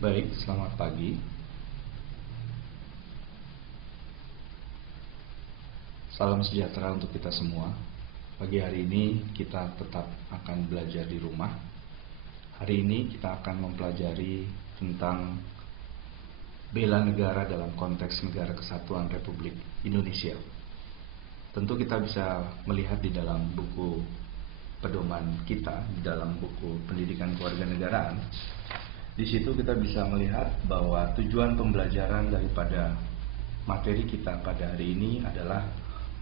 Baik, selamat pagi. Salam sejahtera untuk kita semua. Pagi hari ini kita tetap akan belajar di rumah. Hari ini kita akan mempelajari tentang bela negara dalam konteks Negara Kesatuan Republik Indonesia. Tentu kita bisa melihat di dalam buku pedoman kita, di dalam buku pendidikan kewarganegaraan. Di situ kita bisa melihat bahwa tujuan pembelajaran daripada materi kita pada hari ini adalah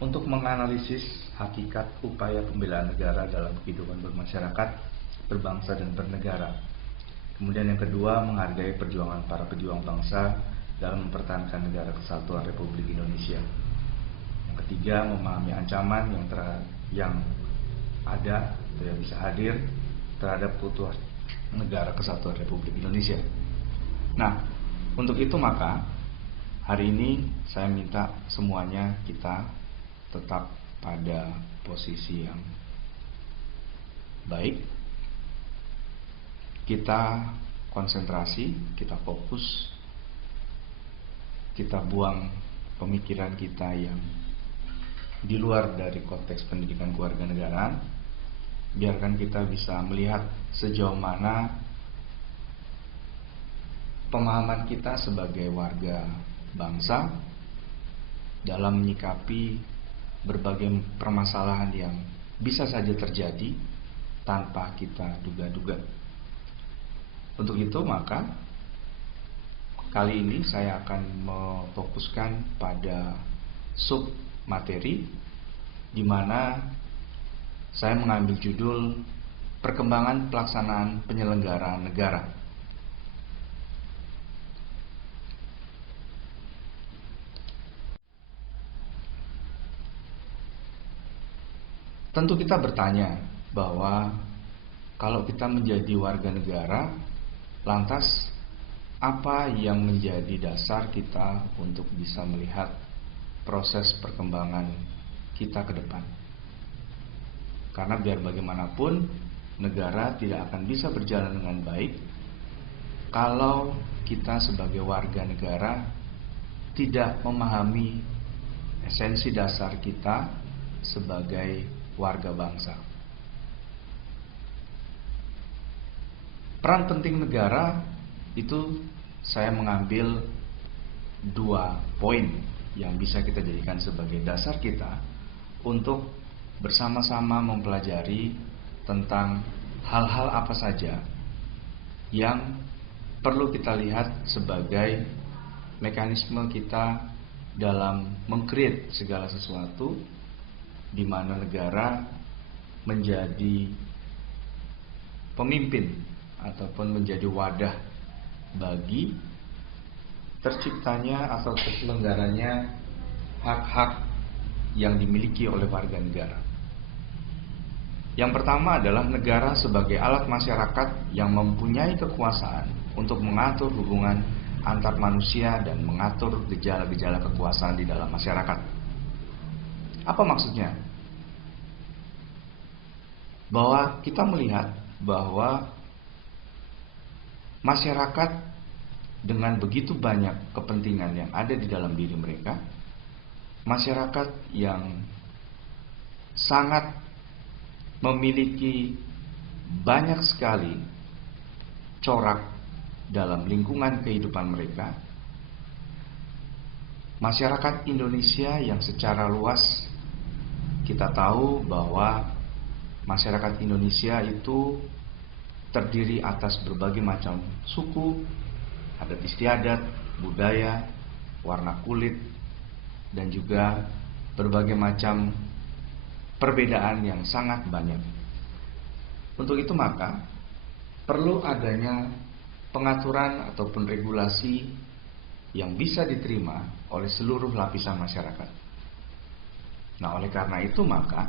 untuk menganalisis hakikat upaya pembelaan negara dalam kehidupan bermasyarakat, berbangsa dan bernegara. Kemudian yang kedua, menghargai perjuangan para pejuang bangsa dalam mempertahankan Negara Kesatuan Republik Indonesia. Yang ketiga, memahami ancaman yang ada atau yang bisa hadir terhadap keutuhan Negara Kesatuan Republik Indonesia. Nah, untuk itu maka hari ini saya minta semuanya kita tetap pada posisi yang baik. Kita konsentrasi, kita fokus, kita buang pemikiran kita yang di luar dari konteks pendidikan kewarganegaraan. Biarkan kita bisa melihat sejauh mana pemahaman kita sebagai warga bangsa dalam menyikapi berbagai permasalahan yang bisa saja terjadi tanpa kita duga-duga. Untuk itu maka kali ini saya akan memfokuskan pada sub materi di mana saya mengambil judul Perkembangan Pelaksanaan Penyelenggaraan Negara. Tentu kita bertanya bahwa kalau kita menjadi warga negara, lantas apa yang menjadi dasar kita untuk bisa melihat proses perkembangan kita ke depan? Karena biar bagaimanapun negara tidak akan bisa berjalan dengan baik kalau kita sebagai warga negara tidak memahami esensi dasar kita sebagai warga bangsa. Peran penting negara itu saya mengambil 2 poin yang bisa kita jadikan sebagai dasar kita untuk bersama-sama mempelajari tentang hal-hal apa saja yang perlu kita lihat sebagai mekanisme kita dalam meng-create segala sesuatu di mana negara menjadi pemimpin ataupun menjadi wadah bagi terciptanya atau terselenggaranya hak-hak yang dimiliki oleh warga negara. Yang pertama adalah negara sebagai alat masyarakat yang mempunyai kekuasaan untuk mengatur hubungan antar manusia dan mengatur gejala-gejala kekuasaan di dalam masyarakat. Apa maksudnya? Bahwa kita melihat bahwa masyarakat dengan begitu banyak kepentingan yang ada di dalam diri mereka, masyarakat yang sangat memiliki banyak sekali corak dalam lingkungan kehidupan mereka. Masyarakat Indonesia yang secara luas kita tahu bahwa masyarakat Indonesia itu terdiri atas berbagai macam suku, adat istiadat, budaya, warna kulit, dan juga berbagai macam perbedaan yang sangat banyak. Untuk itu maka perlu adanya pengaturan ataupun regulasi yang bisa diterima oleh seluruh lapisan masyarakat. Nah, oleh karena itu maka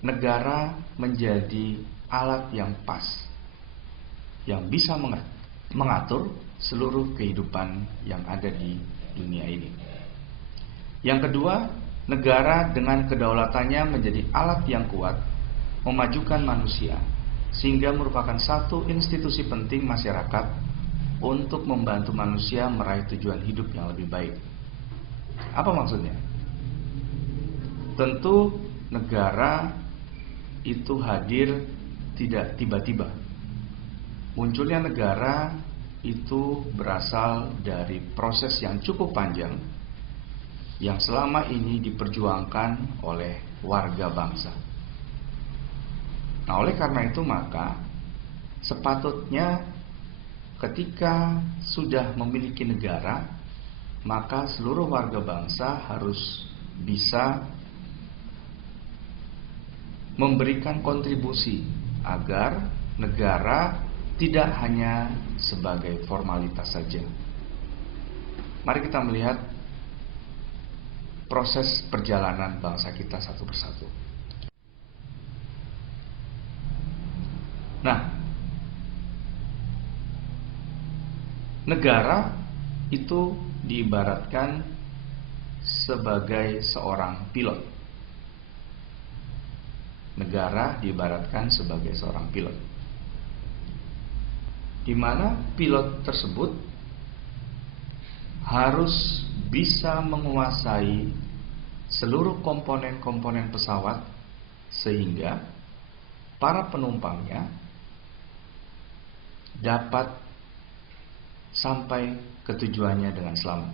negara menjadi alat yang pas yang bisa mengatur seluruh kehidupan yang ada di dunia ini. Yang kedua, negara dengan kedaulatannya menjadi alat yang kuat memajukan manusia, sehingga merupakan satu institusi penting masyarakat untuk membantu manusia meraih tujuan hidup yang lebih baik. Apa maksudnya? Tentu negara itu hadir tidak tiba-tiba. Munculnya negara itu berasal dari proses yang cukup panjang yang selama ini diperjuangkan oleh warga bangsa. Nah, oleh karena itu maka sepatutnya ketika sudah memiliki negara, maka seluruh warga bangsa harus bisa memberikan kontribusi agar negara tidak hanya sebagai formalitas saja. Mari kita melihat proses perjalanan bangsa kita satu persatu. Nah, negara itu diibaratkan sebagai seorang pilot. Negara diibaratkan sebagai seorang pilot, di mana pilot tersebut harus bisa menguasai seluruh komponen-komponen pesawat sehingga para penumpangnya dapat sampai ke tujuannya dengan selamat.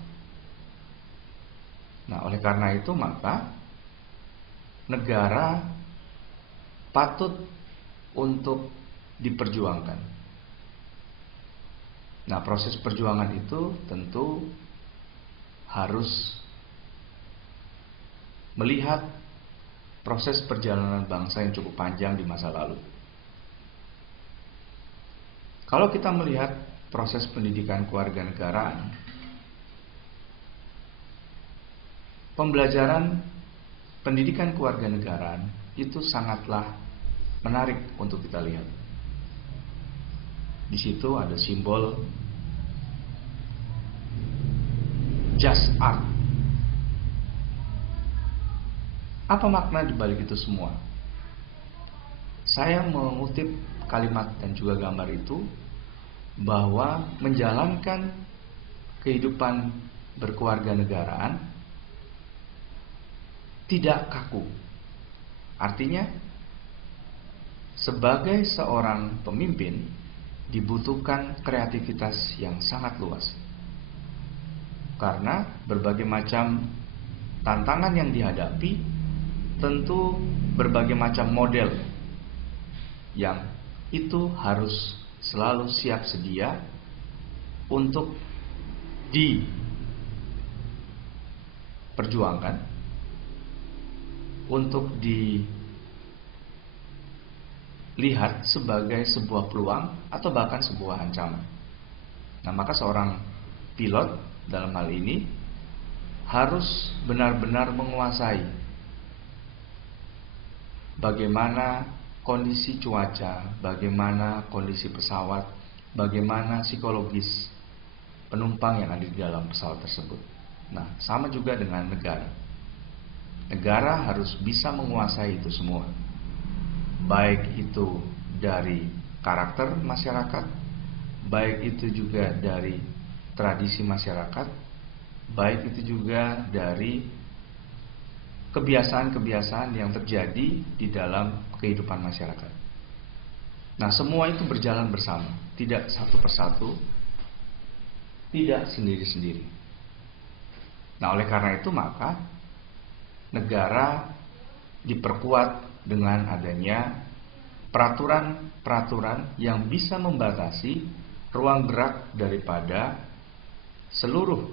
Nah, oleh karena itu maka negara patut untuk diperjuangkan. Nah, proses perjuangan itu tentu harus melihat proses perjalanan bangsa yang cukup panjang di masa lalu. Kalau kita melihat proses pendidikan kewarganegaraan, pembelajaran pendidikan kewarganegaraan itu sangatlah menarik untuk kita lihat. Di situ ada simbol just art. Apa makna dibalik itu semua? Saya mengutip kalimat dan juga gambar itu bahwa menjalankan kehidupan berkewarganegaraan tidak kaku. Artinya, sebagai seorang pemimpin dibutuhkan kreativitas yang sangat luas. Karena berbagai macam tantangan yang dihadapi, tentu berbagai macam model yang itu harus selalu siap sedia untuk diperjuangkan, untuk dilihat sebagai sebuah peluang atau bahkan sebuah ancaman. Nah, maka seorang pilot dalam hal ini harus benar-benar menguasai bagaimana kondisi cuaca, bagaimana kondisi pesawat, bagaimana psikologis penumpang yang ada di dalam pesawat tersebut. Nah, sama juga dengan negara. Negara harus bisa menguasai itu semua. Baik itu dari karakter masyarakat, baik itu juga dari tradisi masyarakat, baik itu juga dari kebiasaan-kebiasaan yang terjadi di dalam kehidupan masyarakat. Nah, semua itu berjalan bersama, tidak satu persatu, tidak sendiri-sendiri. Nah, oleh karena itu maka negara diperkuat dengan adanya peraturan-peraturan yang bisa membatasi ruang gerak daripada seluruh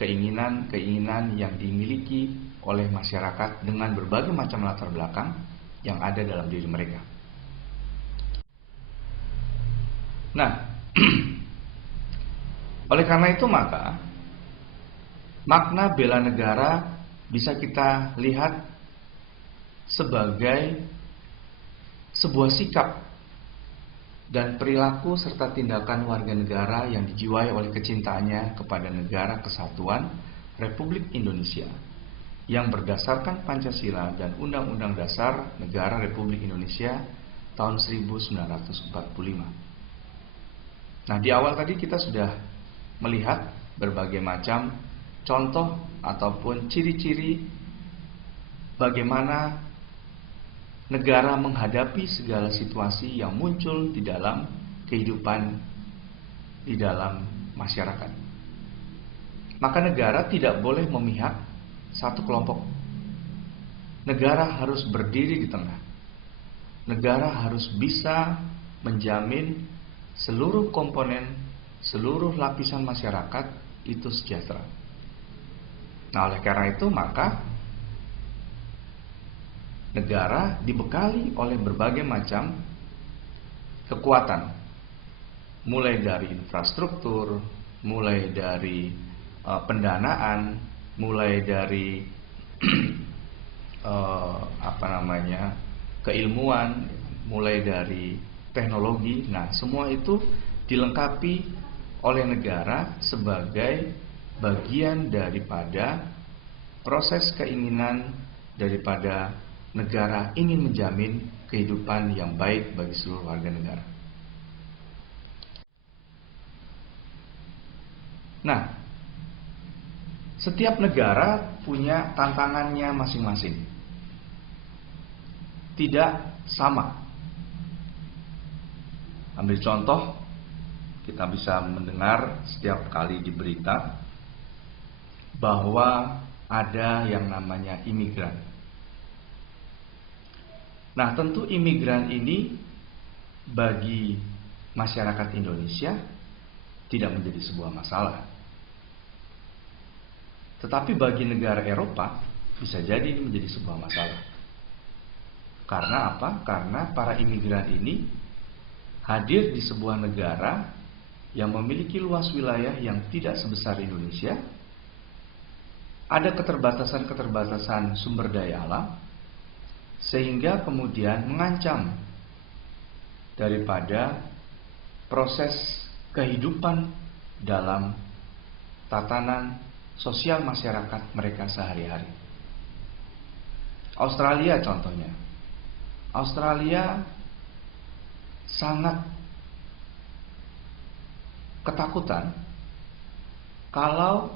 keinginan-keinginan yang dimiliki oleh masyarakat dengan berbagai macam latar belakang yang ada dalam diri mereka. Nah, oleh karena itu maka makna bela negara bisa kita lihat sebagai sebuah sikap dan perilaku serta tindakan warga negara yang dijiwai oleh kecintaannya kepada negara kesatuan Republik Indonesia yang berdasarkan Pancasila dan Undang-Undang Dasar Negara Republik Indonesia tahun 1945. Nah, di awal tadi kita sudah melihat berbagai macam contoh ataupun ciri-ciri bagaimana negara menghadapi segala situasi yang muncul di dalam kehidupan di dalam masyarakat. Maka negara tidak boleh memihak satu kelompok. Negara harus berdiri di tengah. Negara harus bisa menjamin seluruh komponen, seluruh lapisan masyarakat itu sejahtera. Nah, oleh karena itu maka negara dibekali oleh berbagai macam kekuatan, mulai dari infrastruktur, mulai dari pendanaan, mulai dari keilmuan, mulai dari teknologi. Nah, semua itu dilengkapi oleh negara sebagai bagian daripada proses keinginan daripada negara ingin menjamin kehidupan yang baik bagi seluruh warga negara. Nah, setiap negara punya tantangannya masing-masing. Tidak sama. Ambil contoh, kita bisa mendengar setiap kali di berita bahwa ada yang namanya imigran. Nah, tentu imigran ini bagi masyarakat Indonesia tidak menjadi sebuah masalah. Tetapi bagi negara Eropa bisa jadi ini menjadi sebuah masalah. Karena apa? Karena para imigran ini hadir di sebuah negara yang memiliki luas wilayah yang tidak sebesar Indonesia. Ada keterbatasan-keterbatasan sumber daya alam, sehingga kemudian mengancam daripada proses kehidupan dalam tatanan sosial masyarakat mereka sehari-hari. Australia contohnya. Australia sangat ketakutan kalau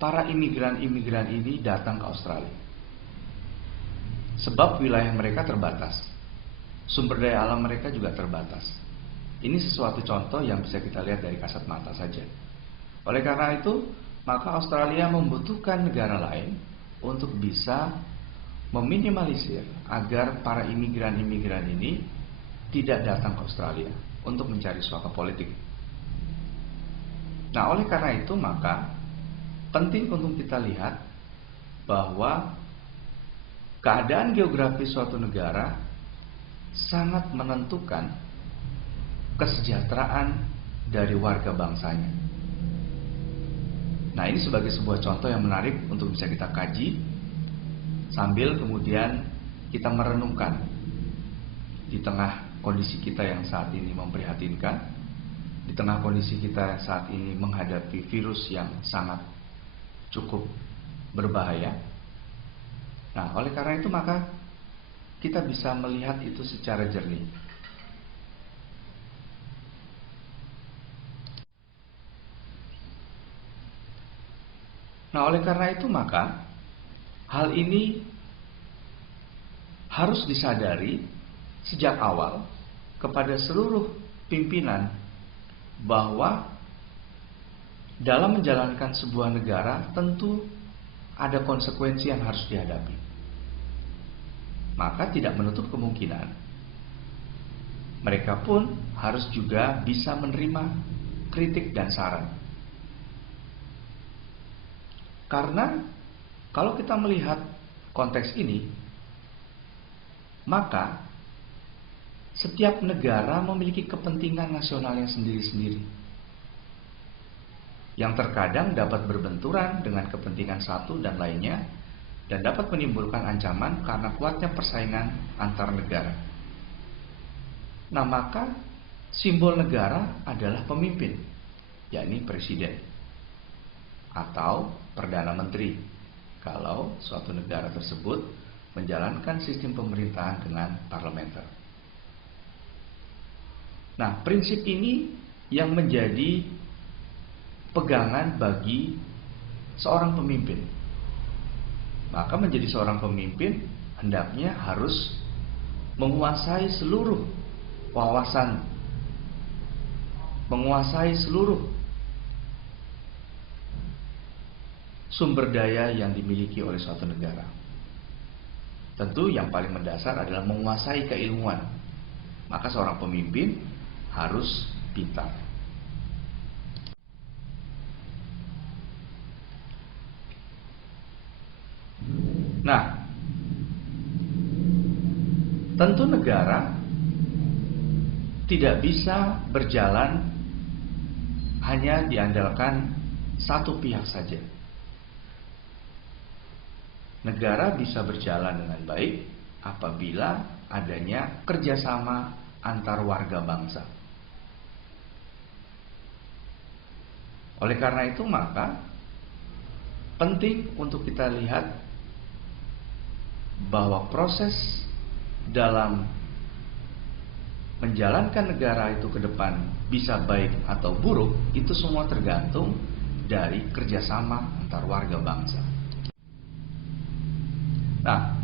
para imigran-imigran ini datang ke Australia. Sebab wilayah mereka terbatas. Sumber daya alam mereka juga terbatas. Ini sesuatu contoh yang bisa kita lihat dari kasat mata saja. Oleh karena itu, maka Australia membutuhkan negara lain untuk bisa meminimalisir agar para imigran-imigran ini tidak datang ke Australia untuk mencari suaka politik. Nah, oleh karena itu maka penting untuk kita lihat bahwa keadaan geografis suatu negara sangat menentukan kesejahteraan dari warga bangsanya. Nah, ini sebagai sebuah contoh yang menarik untuk bisa kita kaji sambil kemudian kita merenungkan di tengah kondisi kita yang saat ini memprihatinkan, di tengah kondisi kita saat ini menghadapi virus yang sangat cukup berbahaya. Nah, oleh karena itu maka kita bisa melihat itu secara jernih. Nah, oleh karena itu maka hal ini harus disadari sejak awal kepada seluruh pimpinan bahwa dalam menjalankan sebuah negara tentu ada konsekuensi yang harus dihadapi. Maka tidak menutup kemungkinan mereka pun harus juga bisa menerima kritik dan saran. Karena kalau kita melihat konteks ini, maka setiap negara memiliki kepentingan nasionalnya sendiri-sendiri yang terkadang dapat berbenturan dengan kepentingan satu dan lainnya dan dapat menimbulkan ancaman karena kuatnya persaingan antar negara. Nah, maka simbol negara adalah pemimpin, yakni presiden atau perdana menteri kalau suatu negara tersebut menjalankan sistem pemerintahan dengan parlementer. Nah, prinsip ini yang menjadi pegangan bagi seorang pemimpin. Maka menjadi seorang pemimpin hendaknya harus menguasai seluruh wawasan, menguasai seluruh sumber daya yang dimiliki oleh suatu negara. Tentu yang paling mendasar adalah menguasai keilmuan. Maka seorang pemimpin harus pintar. Nah, tentu negara tidak bisa berjalan hanya diandalkan satu pihak saja. Negara bisa berjalan dengan baik apabila adanya kerjasama antar warga bangsa. Oleh karena itu maka penting untuk kita lihat bahwa proses dalam menjalankan negara itu ke depan bisa baik atau buruk, itu semua tergantung dari kerjasama antar warga bangsa. Nah,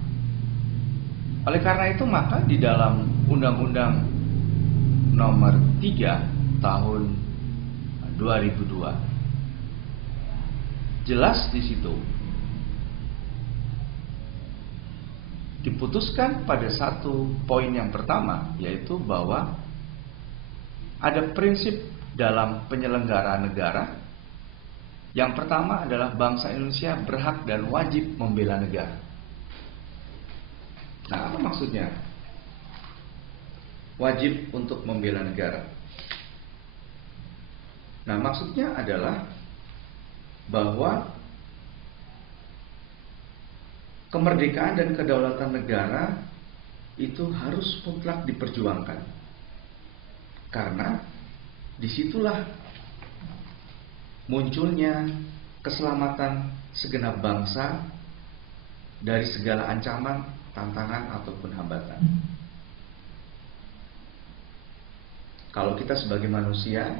oleh karena itu maka di dalam Undang-Undang Nomor 3 Tahun 2002 jelas di situ diputuskan pada satu poin yang pertama, yaitu bahwa ada prinsip dalam penyelenggaraan negara. Yang pertama adalah bangsa Indonesia berhak dan wajib membela negara. Nah, apa maksudnya? Wajib untuk membela negara. Nah, maksudnya adalah bahwa kemerdekaan dan kedaulatan negara itu harus mutlak diperjuangkan. Karena disitulah munculnya keselamatan segenap bangsa dari segala ancaman, tantangan, ataupun hambatan. Kalau kita sebagai manusia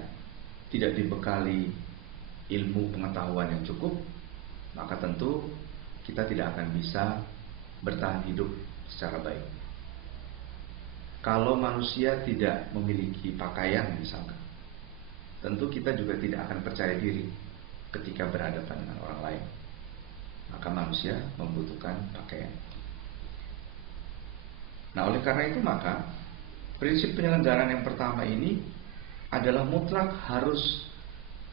tidak dibekali ilmu pengetahuan yang cukup, maka tentu kita tidak akan bisa bertahan hidup secara baik. Kalau manusia tidak memiliki pakaian misalkan, tentu kita juga tidak akan percaya diri ketika berhadapan dengan orang lain. Maka manusia membutuhkan pakaian. Nah, oleh karena itu maka prinsip penyelenggaraan yang pertama ini adalah mutlak harus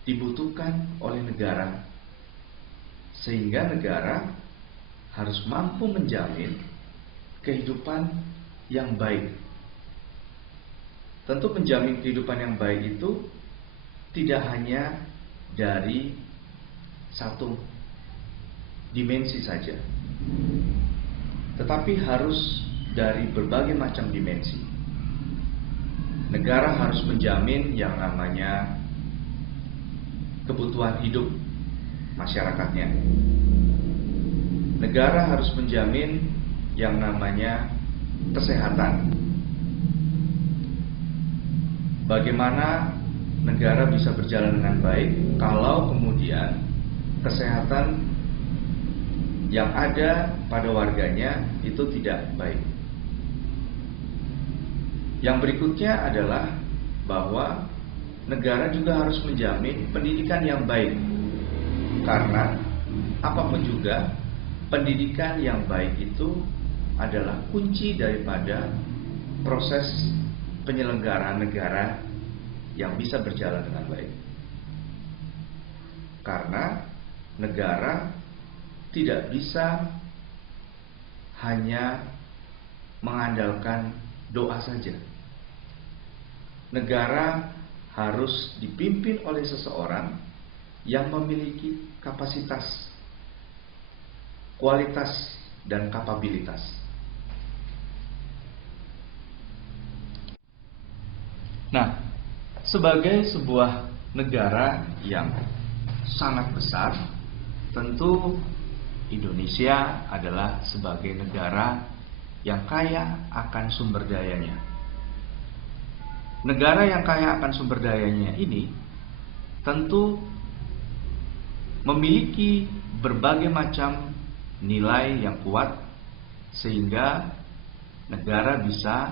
dibutuhkan oleh negara, sehingga negara harus mampu menjamin kehidupan yang baik. Tentu menjamin kehidupan yang baik itu tidak hanya dari satu dimensi saja, tetapi harus dari berbagai macam dimensi. Negara harus menjamin yang namanya kebutuhan hidup masyarakatnya. Negara harus menjamin yang namanya kesehatan. Bagaimana negara bisa berjalan dengan baik kalau kemudian kesehatan yang ada pada warganya itu tidak baik. Yang berikutnya adalah bahwa negara juga harus menjamin pendidikan yang baik. Karena apapun juga, pendidikan yang baik itu adalah kunci daripada proses penyelenggaraan negara yang bisa berjalan dengan baik. Karena negara tidak bisa hanya mengandalkan doa saja. Negara harus dipimpin oleh seseorang yang memiliki kapasitas, kualitas, dan kapabilitas. Nah, sebagai sebuah negara yang sangat besar, tentu Indonesia adalah sebagai negara yang kaya akan sumber dayanya. negara yang kaya akan sumber dayanya ini tentu memiliki berbagai macam nilai yang kuat sehingga negara bisa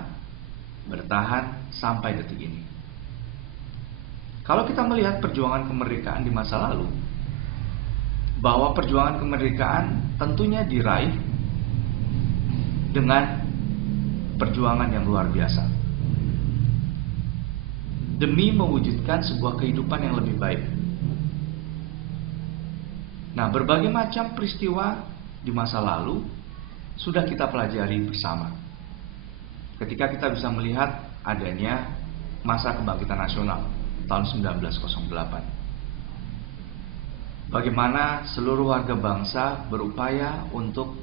bertahan sampai detik ini. Kalau kita melihat perjuangan kemerdekaan di masa lalu, bahwa perjuangan kemerdekaan tentunya diraih dengan perjuangan yang luar biasa demi mewujudkan sebuah kehidupan yang lebih baik. Nah, berbagai macam peristiwa di masa lalu sudah kita pelajari bersama. Ketika kita bisa melihat adanya masa kebangkitan nasional tahun 1908. Bagaimana seluruh warga bangsa berupaya untuk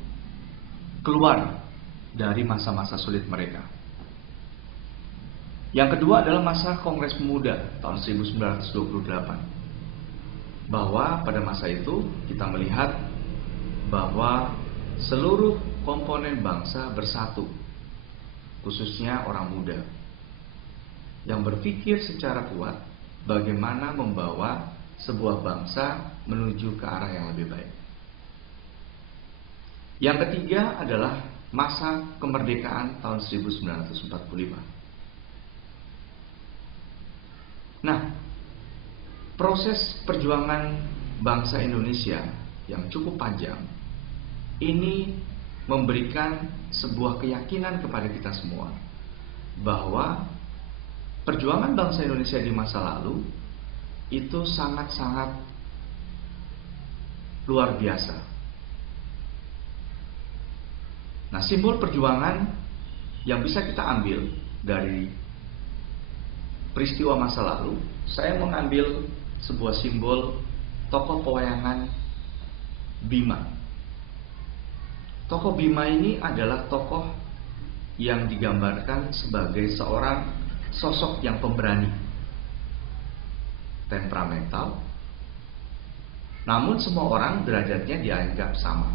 keluar dari masa-masa sulit mereka. Yang kedua adalah masa Kongres Pemuda tahun 1928. Bahwa pada masa itu kita melihat bahwa seluruh komponen bangsa bersatu, khususnya orang muda, yang berpikir secara kuat bagaimana membawa sebuah bangsa menuju ke arah yang lebih baik. Yang ketiga adalah masa kemerdekaan tahun 1945. Nah, proses perjuangan bangsa Indonesia yang cukup panjang ini memberikan sebuah keyakinan kepada kita semua bahwa perjuangan bangsa Indonesia di masa lalu itu sangat-sangat luar biasa. Nah, simbol perjuangan yang bisa kita ambil dari peristiwa masa lalu, saya mengambil sebuah simbol tokoh pewayangan Bima. Tokoh Bima ini adalah tokoh yang digambarkan sebagai seorang sosok yang pemberani, temperamental, namun semua orang derajatnya dianggap sama.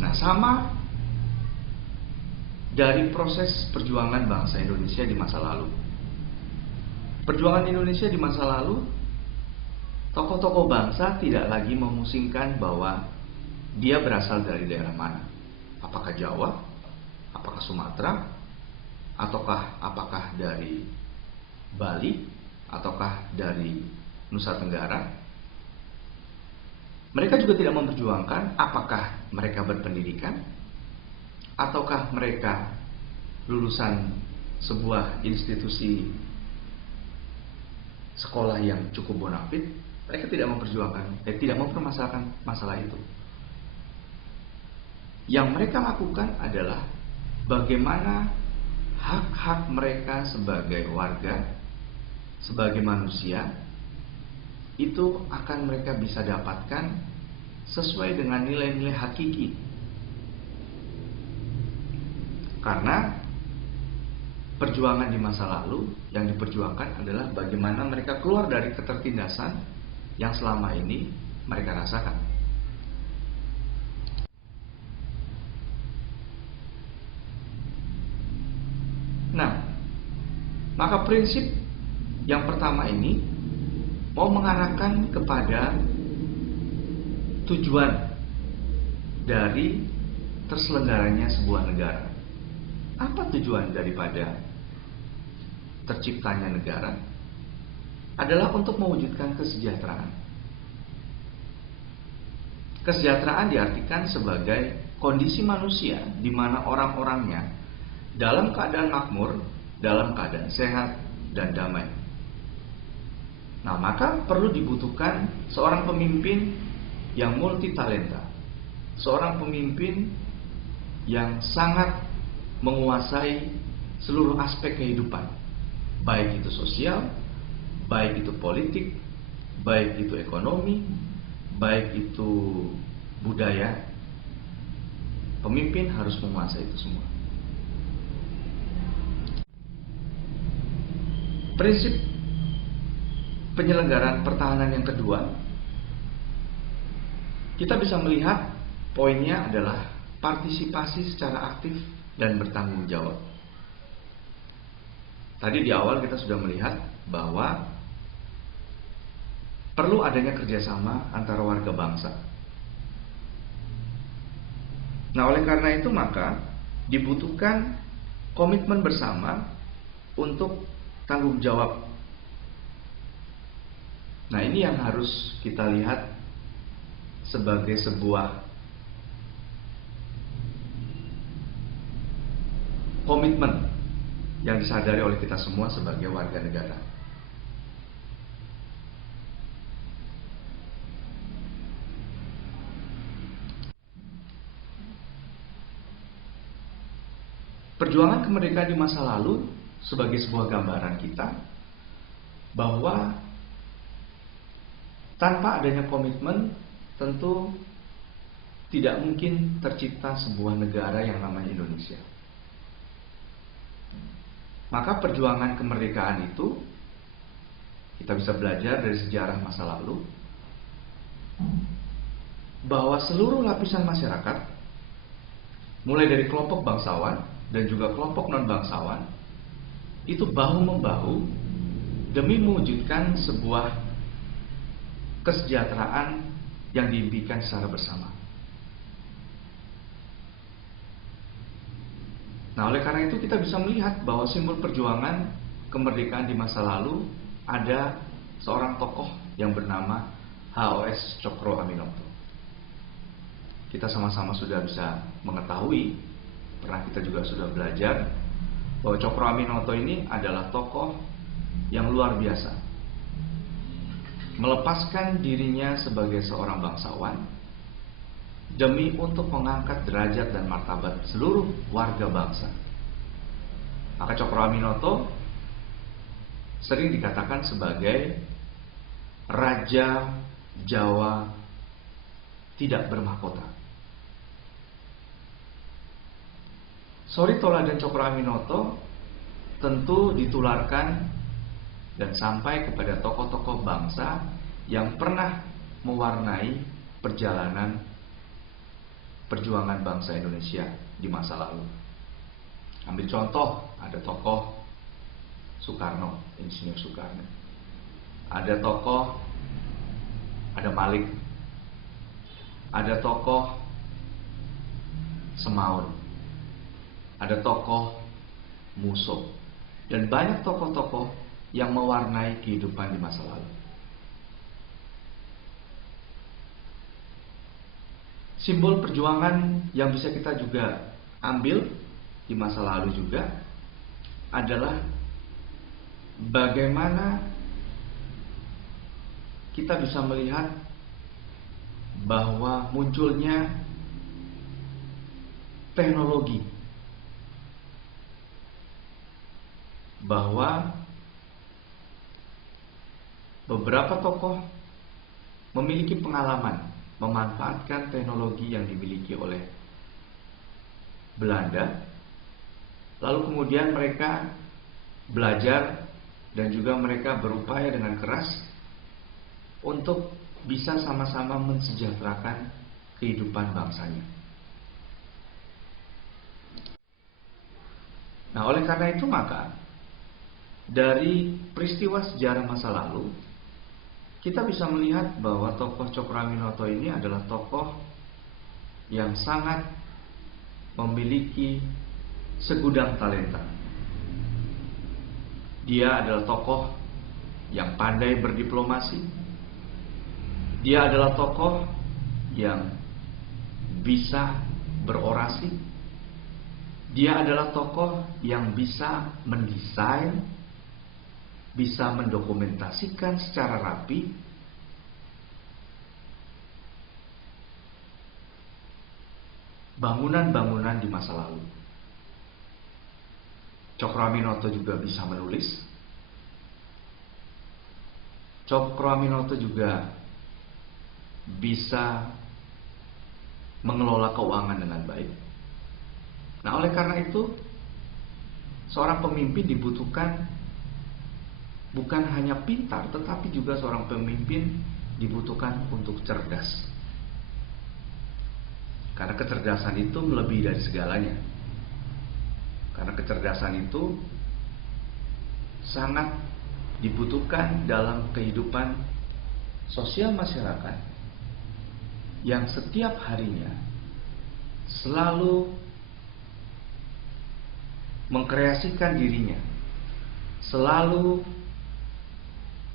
Nah, sama dari proses perjuangan bangsa Indonesia di masa lalu. Perjuangan Indonesia di masa lalu, tokoh-tokoh bangsa tidak lagi memusingkan bahwa dia berasal dari daerah mana. Apakah Jawa, apakah Sumatera, apakah dari Bali, ataukah dari Nusa Tenggara. Mereka juga tidak memperjuangkan apakah mereka berpendidikan, ataukah mereka lulusan sebuah institusi sekolah yang cukup bonafit. Mereka tidak tidak mempermasalahkan masalah itu. Yang mereka lakukan adalah bagaimana hak-hak mereka sebagai warga, sebagai manusia, itu akan mereka bisa dapatkan sesuai dengan nilai-nilai hakiki. Karena perjuangan di masa lalu yang diperjuangkan adalah bagaimana mereka keluar dari ketertindasan yang selama ini mereka rasakan. Nah, maka prinsip yang pertama ini mau mengarahkan kepada tujuan dari terselenggaranya sebuah negara. Apa tujuan daripada terciptanya negara? Adalah untuk mewujudkan kesejahteraan. Kesejahteraan diartikan sebagai kondisi manusia di mana orang-orangnya dalam keadaan makmur, dalam keadaan sehat dan damai. Nah, maka perlu dibutuhkan seorang pemimpin yang multi talenta, seorang pemimpin yang sangat menguasai seluruh aspek kehidupan, baik itu sosial, baik itu politik, baik itu ekonomi, baik itu budaya. Pemimpin harus menguasai itu semua. Prinsip penyelenggaraan pertahanan yang kedua, kita bisa melihat poinnya adalah partisipasi secara aktif dan bertanggung jawab. Tadi di awal kita sudah melihat bahwa perlu adanya kerjasama antara warga bangsa. Nah, oleh karena itu maka dibutuhkan komitmen bersama untuk tanggung jawab. Nah, ini yang harus kita lihat sebagai sebuah komitmen yang disadari oleh kita semua sebagai warga negara. Perjuangan kemerdekaan di masa lalu sebagai sebuah gambaran kita bahwa tanpa adanya komitmen tentu tidak mungkin tercipta sebuah negara yang namanya Indonesia. Maka perjuangan kemerdekaan itu kita bisa belajar dari sejarah masa lalu bahwa seluruh lapisan masyarakat, mulai dari kelompok bangsawan dan juga kelompok non-bangsawan, itu bahu-membahu demi mewujudkan sebuah kesejahteraan yang diimpikan secara bersama. Nah, oleh karena itu kita bisa melihat bahwa simbol perjuangan kemerdekaan di masa lalu ada seorang tokoh yang bernama H.O.S. Cokroaminoto. Kita sama-sama sudah bisa mengetahui, pernah kita juga sudah belajar bahwa Cokroaminoto ini adalah tokoh yang luar biasa, melepaskan dirinya sebagai seorang bangsawan demi untuk mengangkat derajat dan martabat seluruh warga bangsa. Maka Cokroaminoto sering dikatakan sebagai Raja Jawa tidak bermahkota. Sori toladan Cokroaminoto tentu ditularkan dan sampai kepada tokoh-tokoh bangsa yang pernah mewarnai perjalanan perjuangan bangsa Indonesia di masa lalu. Ambil contoh, ada tokoh Soekarno, Insinyur Soekarno. Ada tokoh, ada Malik. Ada tokoh Semaun. Ada tokoh Musso. Dan banyak tokoh-tokoh yang mewarnai kehidupan di masa lalu. Simbol perjuangan yang bisa kita juga ambil di masa lalu juga adalah bagaimana kita bisa melihat bahwa munculnya teknologi, bahwa beberapa tokoh memiliki pengalaman memanfaatkan teknologi yang dimiliki oleh Belanda, lalu kemudian mereka belajar dan juga mereka berupaya dengan keras untuk bisa sama-sama mensejahterakan kehidupan bangsanya. Nah, oleh karena itu maka dari peristiwa sejarah masa lalu kita bisa melihat bahwa tokoh Cokroaminoto ini adalah tokoh yang sangat memiliki segudang talenta. Dia adalah tokoh yang pandai berdiplomasi. Dia adalah tokoh yang bisa berorasi. Dia adalah tokoh yang bisa mendesain, bisa mendokumentasikan secara rapi bangunan-bangunan di masa lalu. Cokroaminoto juga bisa menulis. Cokroaminoto juga bisa mengelola keuangan dengan baik. Nah, oleh karena itu seorang pemimpin dibutuhkan bukan hanya pintar, tetapi juga seorang pemimpin dibutuhkan untuk cerdas. Karena kecerdasan itu melebihi dari segalanya. Karena kecerdasan itu sangat dibutuhkan dalam kehidupan sosial masyarakat yang setiap harinya selalu mengkreasikan dirinya, selalu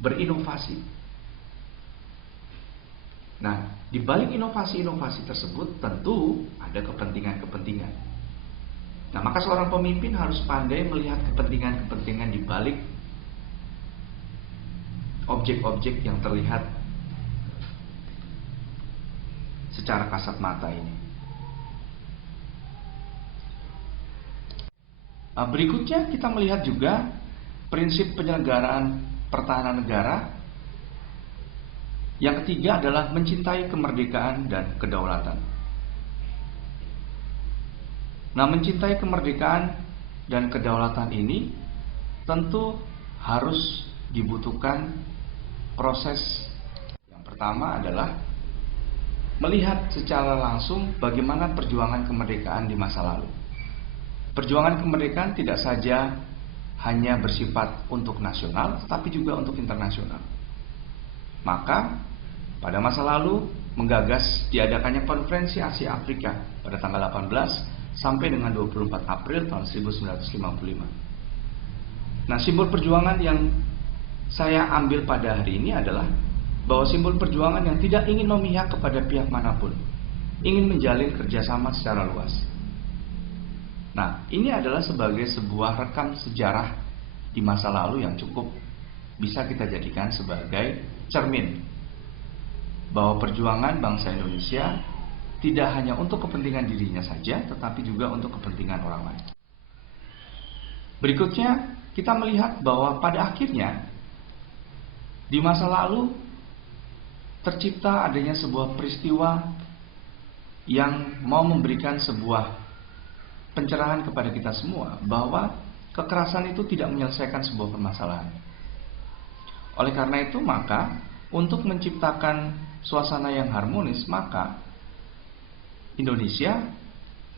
berinovasi. Nah, di balik inovasi-inovasi tersebut tentu ada kepentingan-kepentingan. Nah, maka seorang pemimpin harus pandai melihat kepentingan-kepentingan di balik objek-objek yang terlihat secara kasat mata ini. Berikutnya kita melihat juga prinsip penyelenggaraan pertahanan negara. Yang ketiga adalah mencintai kemerdekaan dan kedaulatan. Nah, mencintai kemerdekaan dan kedaulatan ini tentu harus dibutuhkan proses. Yang pertama adalah melihat secara langsung bagaimana perjuangan kemerdekaan di masa lalu. Perjuangan kemerdekaan tidak saja hanya bersifat untuk nasional, tetapi juga untuk internasional. Maka pada masa lalu menggagas diadakannya konferensi Asia Afrika pada tanggal 18 sampai dengan 24 April tahun 1955. Nah, simbol perjuangan yang saya ambil pada hari ini adalah bahwa simbol perjuangan yang tidak ingin memihak kepada pihak manapun, ingin menjalin kerjasama secara luas. Nah, ini adalah sebagai sebuah rekam sejarah di masa lalu yang cukup bisa kita jadikan sebagai cermin bahwa perjuangan bangsa Indonesia tidak hanya untuk kepentingan dirinya saja, tetapi juga untuk kepentingan orang lain. Berikutnya, kita melihat bahwa pada akhirnya di masa lalu tercipta adanya sebuah peristiwa yang mau memberikan sebuah pencerahan kepada kita semua bahwa kekerasan itu tidak menyelesaikan sebuah permasalahan. Oleh karena itu, maka untuk menciptakan suasana yang harmonis, maka Indonesia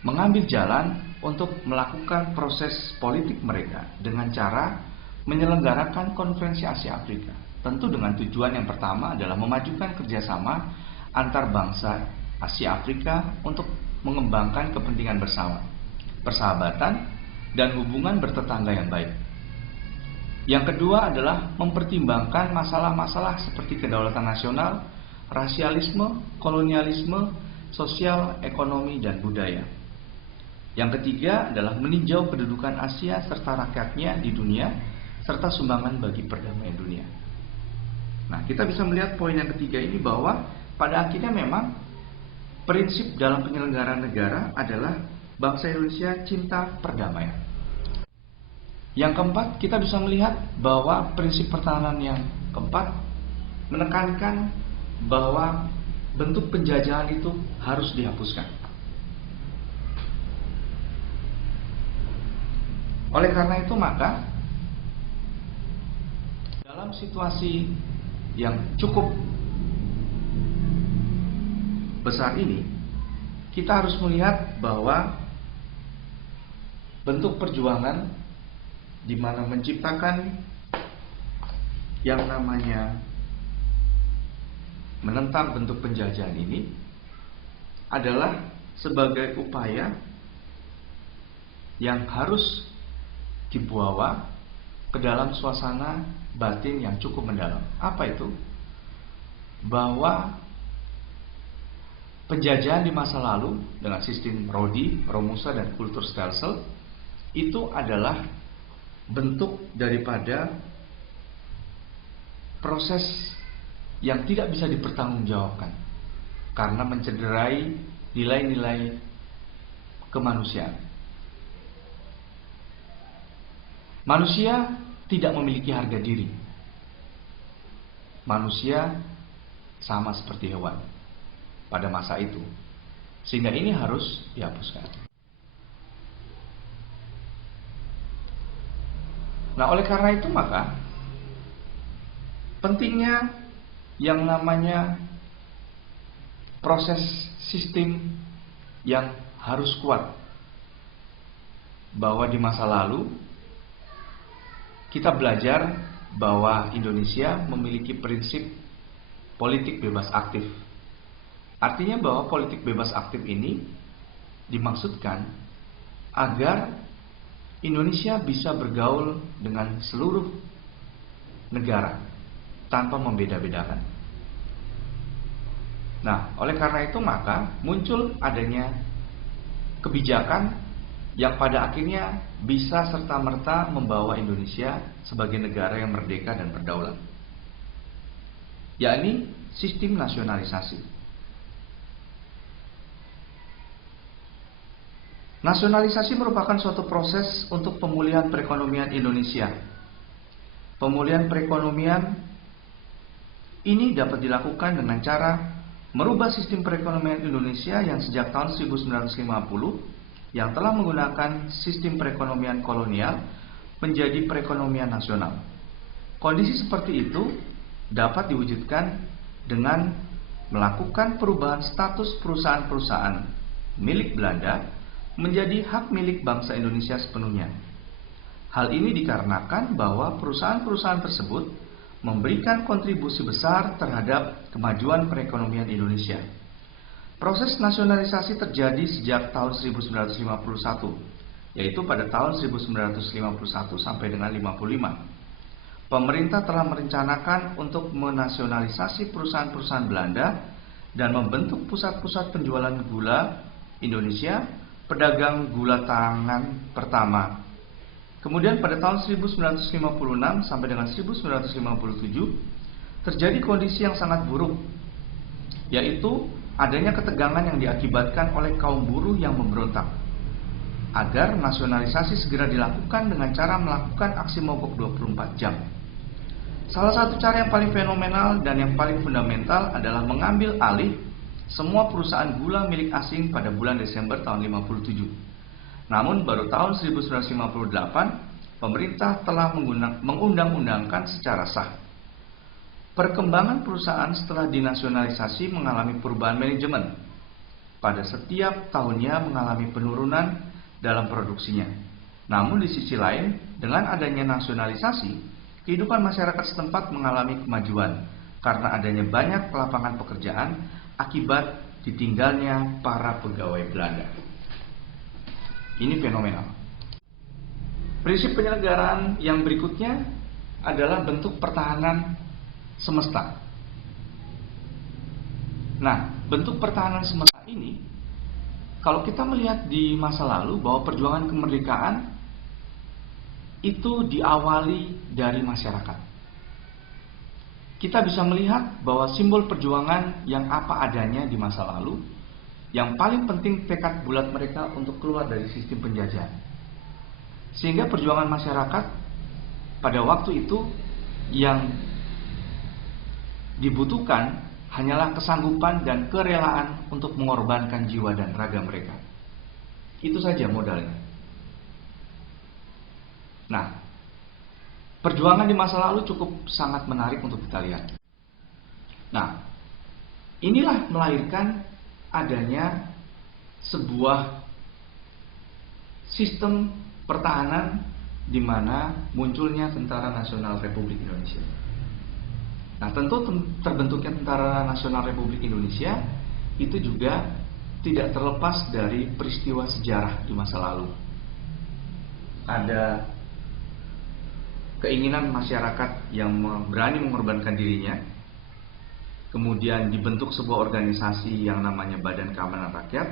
mengambil jalan untuk melakukan proses politik mereka dengan cara menyelenggarakan konferensi Asia Afrika. Tentu dengan tujuan yang pertama adalah memajukan kerjasama antar bangsa Asia Afrika untuk mengembangkan kepentingan bersama, persahabatan, dan hubungan bertetangga yang baik. Yang kedua adalah mempertimbangkan masalah-masalah seperti kedaulatan nasional, rasialisme, kolonialisme, sosial, ekonomi, dan budaya. Yang ketiga adalah meninjau kedudukan Asia serta rakyatnya di dunia, serta sumbangan bagi perdamaian dunia. Nah, kita bisa melihat poin yang ketiga ini bahwa pada akhirnya memang prinsip dalam penyelenggaraan negara adalah bangsa Indonesia cinta perdamaian. Yang keempat, kita bisa melihat bahwa prinsip pertahanan yang keempat menekankan bahwa bentuk penjajahan itu harus dihapuskan. Oleh karena itu, maka dalam situasi yang cukup besar ini, kita harus melihat bahwa bentuk perjuangan di mana menciptakan yang namanya menentang bentuk penjajahan ini adalah sebagai upaya yang harus dibawa ke dalam suasana batin yang cukup mendalam. Apa itu? Bahwa penjajahan di masa lalu dengan sistem Rodi, Romusa, dan kultur Stelsel itu adalah bentuk daripada proses yang tidak bisa dipertanggungjawabkan karena mencederai nilai-nilai kemanusiaan. Manusia tidak memiliki harga diri. Manusia sama seperti hewan pada masa itu, sehingga ini harus dihapuskan. Nah, oleh karena itu maka pentingnya yang namanya proses sistem yang harus kuat, bahwa di masa lalu kita belajar bahwa Indonesia memiliki prinsip politik bebas aktif. Artinya bahwa politik bebas aktif ini dimaksudkan agar Indonesia bisa bergaul dengan seluruh negara tanpa membeda-bedakan. Nah, oleh karena itu maka muncul adanya kebijakan yang pada akhirnya bisa serta-merta membawa Indonesia sebagai negara yang merdeka dan berdaulat, yakni sistem nasionalisasi. Nasionalisasi merupakan suatu proses untuk pemulihan perekonomian Indonesia. Pemulihan perekonomian ini dapat dilakukan dengan cara merubah sistem perekonomian Indonesia yang sejak tahun 1950 yang telah menggunakan sistem perekonomian kolonial menjadi perekonomian nasional. Kondisi seperti itu dapat diwujudkan dengan melakukan perubahan status perusahaan-perusahaan milik Belanda menjadi hak milik bangsa Indonesia sepenuhnya. Hal ini dikarenakan bahwa perusahaan-perusahaan tersebut memberikan kontribusi besar terhadap kemajuan perekonomian Indonesia. Proses nasionalisasi terjadi sejak tahun 1951, yaitu pada tahun 1951 sampai dengan 55. Pemerintah telah merencanakan untuk menasionalisasi perusahaan-perusahaan Belanda dan membentuk pusat-pusat penjualan gula Indonesia, pedagang gula tangan pertama. Kemudian pada tahun 1956 sampai dengan 1957 terjadi kondisi yang sangat buruk, yaitu adanya ketegangan yang diakibatkan oleh kaum buruh yang memberontak. Agar nasionalisasi segera dilakukan dengan cara melakukan aksi mogok 24 jam. Salah satu cara yang paling fenomenal dan yang paling fundamental adalah mengambil alih semua perusahaan gula milik asing pada bulan Desember tahun 57. Namun baru tahun 1958 pemerintah telah mengundang-undangkan secara sah. Perkembangan perusahaan setelah dinasionalisasi mengalami perubahan manajemen. Pada setiap tahunnya mengalami penurunan dalam produksinya. Namun di sisi lain, dengan adanya nasionalisasi, kehidupan masyarakat setempat mengalami kemajuan karena adanya banyak lapangan pekerjaan akibat ditinggalnya para pegawai Belanda. Ini fenomenal. Prinsip penyelenggaraan yang berikutnya adalah bentuk pertahanan semesta. Nah, bentuk pertahanan semesta ini, kalau kita melihat di masa lalu bahwa perjuangan kemerdekaan itu diawali dari masyarakat. Kita bisa melihat bahwa simbol perjuangan yang apa adanya di masa lalu, yang paling penting tekad bulat mereka untuk keluar dari sistem penjajahan. Sehingga perjuangan masyarakat pada waktu itu yang dibutuhkan hanyalah kesanggupan dan kerelaan untuk mengorbankan jiwa dan raga mereka. Itu saja modalnya. Nah, perjuangan di masa lalu cukup sangat menarik untuk kita lihat. Nah, inilah melahirkan adanya sebuah sistem pertahanan di mana munculnya Tentara Nasional Republik Indonesia. Nah, tentu terbentuknya Tentara Nasional Republik Indonesia itu juga tidak terlepas dari peristiwa sejarah di masa lalu. Ada keinginan masyarakat yang berani mengorbankan dirinya. Kemudian dibentuk sebuah organisasi yang namanya Badan Keamanan Rakyat.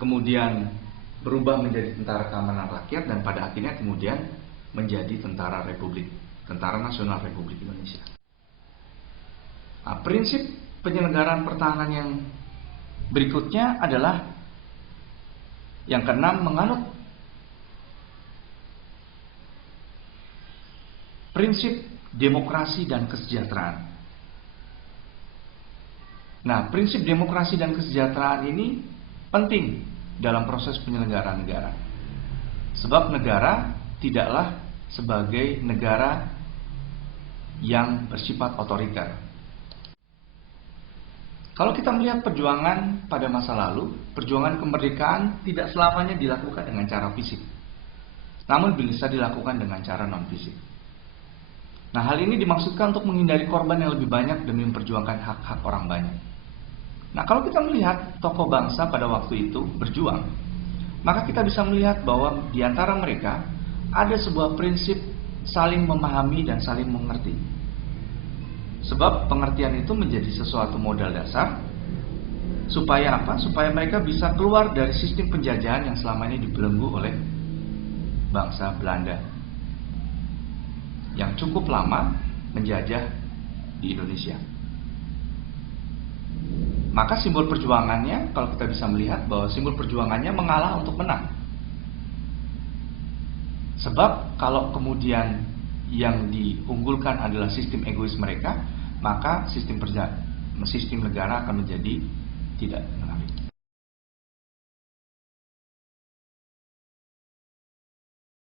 Kemudian berubah menjadi Tentara Keamanan Rakyat dan pada akhirnya kemudian menjadi Tentara Nasional Republik Indonesia. Nah, prinsip penyelenggaraan pertahanan yang berikutnya adalah yang keenam, menganut prinsip demokrasi dan kesejahteraan. Nah, prinsip demokrasi dan kesejahteraan ini penting dalam proses penyelenggaraan negara. Sebab negara tidaklah sebagai negara yang bersifat otoriter. Kalau kita melihat perjuangan pada masa lalu, perjuangan kemerdekaan tidak selamanya dilakukan dengan cara fisik. namun bisa dilakukan dengan cara non-fisik. Nah, hal ini dimaksudkan untuk menghindari korban yang lebih banyak demi memperjuangkan hak-hak orang banyak. Nah, kalau kita melihat tokoh bangsa pada waktu itu berjuang, maka kita bisa melihat bahwa di antara mereka ada sebuah prinsip saling memahami dan saling mengerti. Sebab pengertian itu menjadi sesuatu modal dasar supaya apa? Supaya mereka bisa keluar dari sistem penjajahan yang selama ini dibelenggu oleh bangsa Belanda yang cukup lama menjajah di Indonesia. Maka simbol perjuangannya, kalau kita bisa melihat bahwa simbol perjuangannya mengalah untuk menang. Sebab kalau kemudian yang diunggulkan adalah sistem egois mereka, maka sistem negara akan menjadi tidak